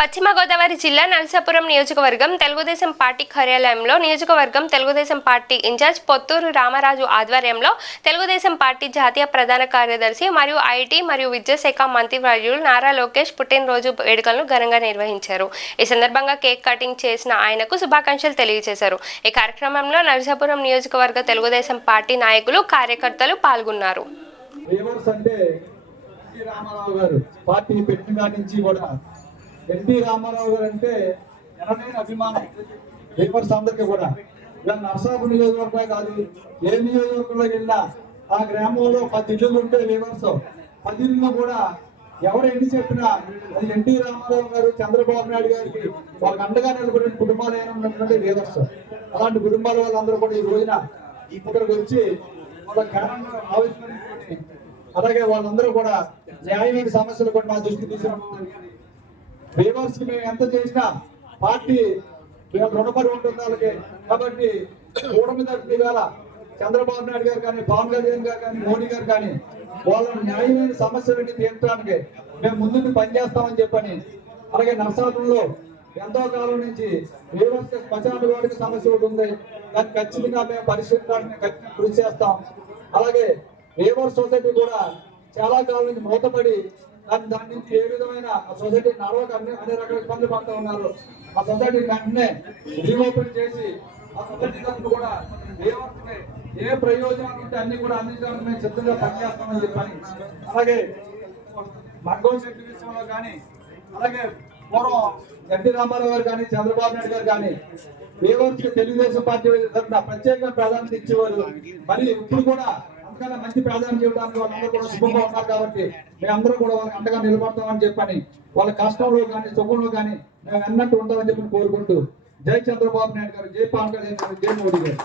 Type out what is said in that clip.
పశ్చిమ గోదావరి జిల్లా నరసాపురం నియోజకవర్గం తెలుగుదేశం పార్టీ కార్యాలయంలో నియోజకవర్గం తెలుగుదేశం పార్టీ ఇన్ఛార్జ్ పొత్తూరు రామరాజు ఆధ్వర్యంలో తెలుగుదేశం పార్టీ జాతీయ ప్రధాన కార్యదర్శి మరియు ఐటీ మరియు విద్యాశాఖ మంత్రివర్యులు నారా లోకేష్ పుట్టినరోజు వేడుకలను ఘనంగా నిర్వహించారు. ఈ సందర్భంగా కేక్ కటింగ్ చేసిన ఆయనకు శుభాకాంక్షలు తెలియజేశారు. ఈ కార్యక్రమంలో నరసాపురం నియోజకవర్గ తెలుగుదేశం పార్టీ నాయకులు, కార్యకర్తలు పాల్గొన్నారు. ఎన్టీ రామారావు గారు అంటే ఎనలేని అభిమానం రేపర్స్ అందరికీ కూడా. ఇలా నరసాపురం నియోజకవర్గమే కాదు, ఏ నియోజకవర్గంలోకి వెళ్ళినా ఆ గ్రామంలో 10 ఇళ్ళు ఉంటే రేపర్స్ 10 ఇళ్ళు కూడా ఎవరు ఎన్ని చెప్పినా అది ఎన్టీ రామారావు గారు, చంద్రబాబు నాయుడు గారికి వాళ్ళకి అండగా నిలబడిన కుటుంబాలు ఏమన్నటువంటి రేపర్స్. అలాంటి కుటుంబాల వాళ్ళందరూ కూడా ఈ రోజున ఇక్కడికి వచ్చి వాళ్ళ ఘనంగా ఆవిష్కరించుకొని, అలాగే వాళ్ళందరూ కూడా న్యాయమైన సమస్యలు కూడా మా దృష్టికి తీసుకురావడం. రివర్స్ మేము ఎంత చేసినా పార్టీ రుణపడి ఉంటుంది వాళ్ళకి. కాబట్టి కూటమి తరఫున ఇవాళ చంద్రబాబు నాయుడు గారు కానీ, పవన్ కళ్యాణ్ గారు కానీ, మోడీ గారు కానీ వాళ్ళ న్యాయమైన సమస్యలన్నీ తీర్చడానికి మేము ముందుకు పనిచేస్తామని చెప్పని, అలాగే నరసాపురంలో ఎంతో కాలం నుంచి రివర్స్ శ్మశాన వాడికి సమస్య ఒకటి ఉంది, దాన్ని ఖచ్చితంగా మేము పరిష్కరించడానికి కృషి చేస్తాం. అలాగే రివర్స్ సొసైటీ కూడా చాలా కాలం నుంచి మూతపడి దాని నుంచి ఏ విధమైన సొసైటీ నడవక అన్ని రకాల ఇబ్బందులు పడుతూ ఉన్నారు. ఆ సొసైటీ వెంటనే రీఓపెన్ చేసి ఆ సొసైటీ తరఫున కూడా ఏ ప్రయోజనాలు ఉంటే అన్ని కూడా అందించడానికి మేము సిద్ధంగా పనిచేస్తామని చెప్పని, అలాగే మగ్గోల్ శెట్టి విషయంలో కానీ, అలాగే పూర్వం ఎన్టీ రామారావు గారు కానీ, చంద్రబాబు నాయుడు గారు కానీ రివర్స్ తెలుగుదేశం పార్టీ తరఫున ప్రత్యేకంగా ప్రాధాన్యత ఇచ్చేవారు. మరి ఇప్పుడు కూడా మంచి ప్రాధాన్యత ఇవ్వడానికి వాళ్ళందరూ కూడా శుభంగా ఉన్నారు. కాబట్టి మేమందరూ కూడా వాళ్ళకి అండగా నిలబడతామని చెప్పని, వాళ్ళ కష్టంలో కానీ సుఖంలో కానీ మేము ఎన్నట్టు ఉంటామని చెప్పి కోరుకుంటూ, జై చంద్రబాబు నాయుడు గారు, జై పవన్ కళ్యాణ్ గారు, జై మోడీ గారు.